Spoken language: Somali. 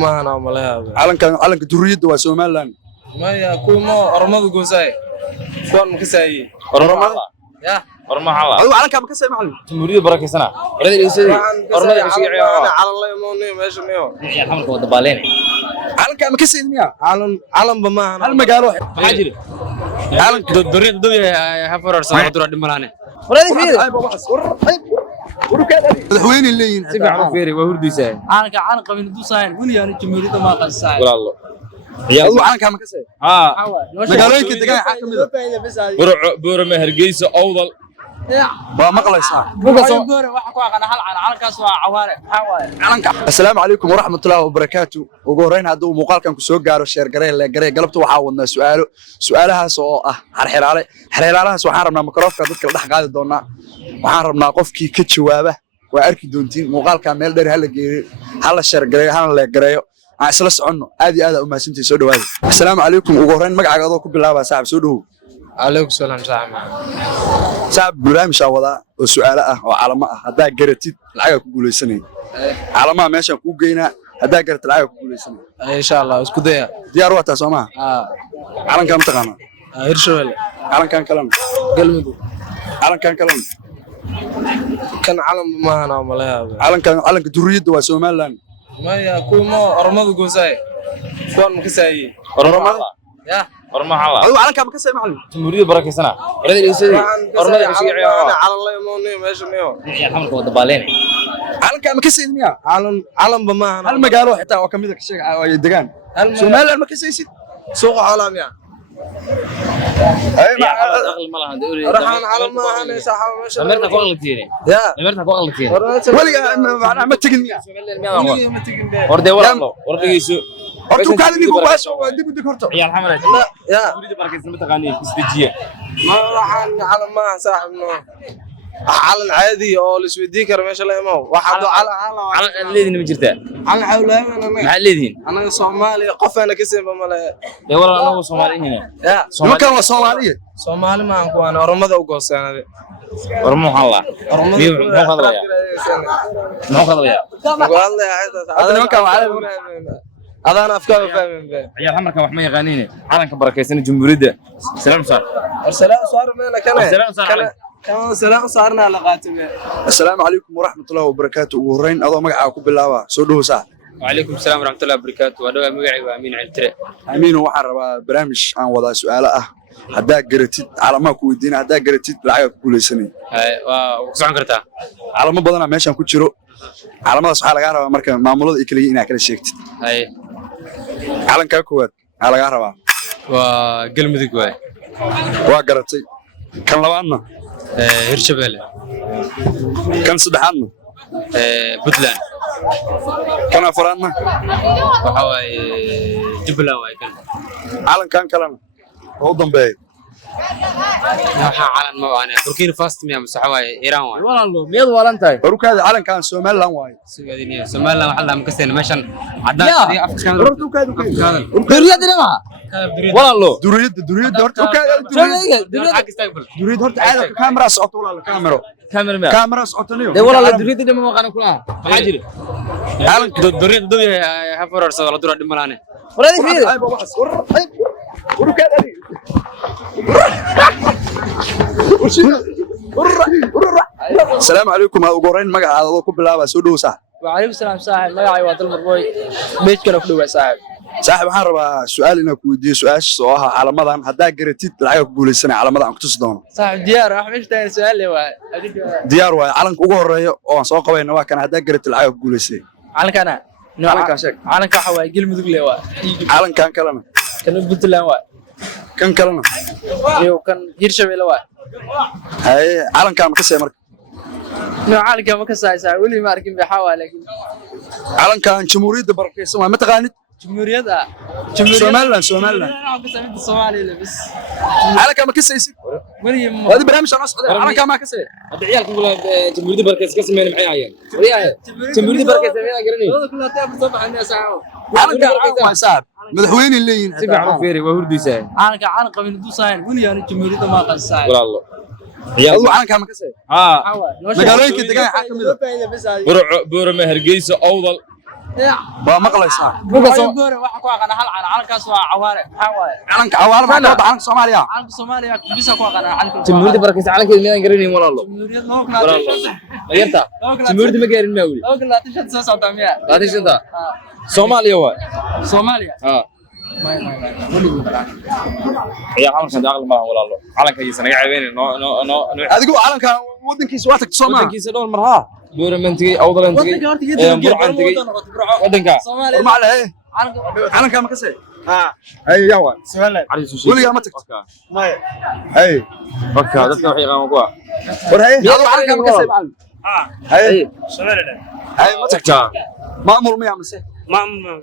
ما أنا ملاها calanka duriyada waa Soomaaliland ما يكون أرمض جوزاي كون مكساي يا ورما حلا adigu calanka ma ka say macallin جمهورية بركة سنة ولاد الإنسان أرمض يمشي أنا على الله يموني ماشي نيو يا حمد كود بالين calanka ma ka say miya علم بما أنا hal magaalo حاجري calanka دورين دوري هفرر سنة دور دملانة madaxweyne leeyihiin سبع عفيري وهردي ساي أنا قبل دوسين وني أنا جمهورية ما قصاي ولا الله adigu calanka ma ka say magaalooyinka degan waxa kamid بور مهرجيس أوضل waa maqlaysaa assalaamu calaykum waraxmatullaahi wabarakaatu ugu horreyn hadduu muuqaalkan ku soo gaaro sheer garee le garee galabta waxaa wadnaa su'aalahaas oo ah xerxeraalahaas waxaan rabnaa mikroofka dadka la dhex qaadi doonaa waxaan rabnaa qofkii ka jawaaba waa arki doontiin muuqaalka meel dheer hala geeyo hala sheer gareeyo hala le gareeyo aan isla soconno aad iyo aad u mahadsantihiin soo dhawaada assalaamu calaykum ugu horreyn magacaaga adoo ku bilaabaa saaxib soo dhawow عليكم السلام صاحبي صعب برنامج wada oo su'aalo ah oo calamo ah hadaa garatid lacag ku guuleysanay calamaha meesha ku geynaa hadaa garatid lacag ku guuleysanay إن شاء الله اسكو ديا diyaar waa taa Soomaa calankan taqaana هيرشوال calankan kalena قلمدو calankan kalena كان علم بما أنا ملاها calanka duriyada waa Soomaaliland ما يكون أرمض جوزاي كون مكساي ورما حلا يا ورما حلا adigu calanka ma ka say macallin جمهورية بركة سنة ولاد الإنسان أرمض يمشي أنا على الله يموني ماشي نيو يا حمد كود بالين calanka ma ka say miya علم بما أنا hal magaalo xitaa oo kamid ah ka sheeg ay degaan Soomaaliland ma ka saysid سوق حالام يا ay ma أغلى ملا هندوري رحان علم ما أنا صاحب ماشي أمريكا كون لتيني يا أمريكا كون لتيني waliga ma tagin miya ما تقول وردي ولا الله وردي يسوع horta kaali nigu baasho waa dib u dig horta يا محمد يا جمهورية بركة سنة تغني استجية ما رحان علم ما صاحب نو علن عادي أو السويدي كرمش لا يمو واحد على الليدين مجرته على حولهم أنا مع الليدين أنا صومالي قف أنا كسب بملا يا والله أنا صومالي هنا يا nimankan waa Soomaaliyeed صومالي ما أنكو أنا رمضة وقص أنا دي ورموح الله رمضة مو خضر يا مو خضر يا والله يا هذا nimankan waa هذا أنا أفكار فاهم يا حمرك محمية غانيني عالم بركة سنة جمهورية سلام صار السلام صار منا السلام صار عليك. كان سلام صارنا على قاتمه assalaamu calaykum waraxmatullaahi wabarakaatu ugu horreyn adoo magacaaga ku bilaaba soo dhawow saaxib وعليكم السلام ورحمة الله وبركاته وأنا مقعي وأمين علتري amiino waxaan rabaa barnaamij aan wadaa su'aalo ah hadaa garatid calamaha ku weydiina hadaa garatid lacag ku guuleysanay وكسعون كرتها calamo badan meeshan ku jiro calamadaas waxaa laga rabaa marka maamulada ay kaliya inaad kala sheegtid هاي calanka koowaad waxaa laga rabaa وقلم ذقواي waa garatay kan labaadna هرشبيلة kan saddexaadna بطلان kan afaraadna وحواي جبلة وايكل calankan kalena oo u dambeeya على ما أنا بركين فاست ميا مسحواي إيران واي والله ميض ولا أنت horukaada calankan Soomaaliland waaye سويدين سومالا محلها مكسين مشان عدان دي أفكار بريادنا ما والله duriyada horta duriyada horta caada kamera socoto walaal kamera كاميرا ميا kamera socotaniyo ده والله دريد ده ما كان كلها حاجري calanka دورين دوري هفرر سوالة دور دملانة ولا دي فيه ay baba horukaada assalaamu calaykum ugu horreyn magacaada adoo ku bilaaba soo dhawow saaxib وعليكم السلام صاحب ما يعي وادل مربوي بيت كنا كله صاحب saaxib waxaan rabaa su'aal inaan ku weydiiyo su'aashaas oo ah calamadan hadaa garatid lacag ku guuleysanay calamada aan ku tusi doono صاحب ديار راح مش تاني سؤال لي واحد diyaar waaye calanka ugu horeeya oo aan soo qabayna waa kan hadaa garatid lacag ku guuleysay على كنا calankan sheeg على كحواي قل مذق لي واحد calankan kalena كان بنتلان واحد kan kalena يو كان يرشب لي واحد haye calankan ma ka see marka نوع على كم كساي ساي ولي ما أركب بحوالي لكن calankan jamhuuriyadda barakeysan waa ma taqaanid جمهورية Somaliland Somaliland أنا بس أبي الصومالي لبس calankan ma ka saysid مريم wadi barnaamij aan socday calankan ma ka say العيال كل جمهورية بركة كسر من معي عيال وريها جمهورية بركة سمينا قرني هذا كله تابع صبح الناس عاو calankan waa saaxib madaxweyne leeyihiin سبع عفيري وهردي ساي أنا قبل دوسين وني أنا جمهورية ما قصاي ولا الله adigu calankan ma ka say magaalooyinka degan waxa kamid بور مهرجيس أوضل waa maqlaysaa buga soo goore waxa ku aqana hal calankaas waa cawaare maxaa waaye calanka cawaale ma ka wada calanka Soomaaliya calanka Soomaaliya bisa ku aqana calanka jamhuuriyadda barakeysan calankeeda midaan garanayn walaalo mayarta jamhuuriyadda ma gaarin ma wali 25 soo socda miya 25 Soomaaliya waa Soomaaliya يا عالم كان داخل ما ولا الله عالم كيس انا قاعد بين adigu calanka wadankiisa waa tagtay Soomaaliya wadankiisa dhowr mar ha buuramantigi awdalantigi burcantigi wadanka ma leeyahay calanka ma ka see ay yaa waa waliga ma tagtay ay fakka dadka waxay qaamaan kuwa war hay calanka ma ka see ay Soomaaliya ay ma tagtaa maamul miyaa mise maamul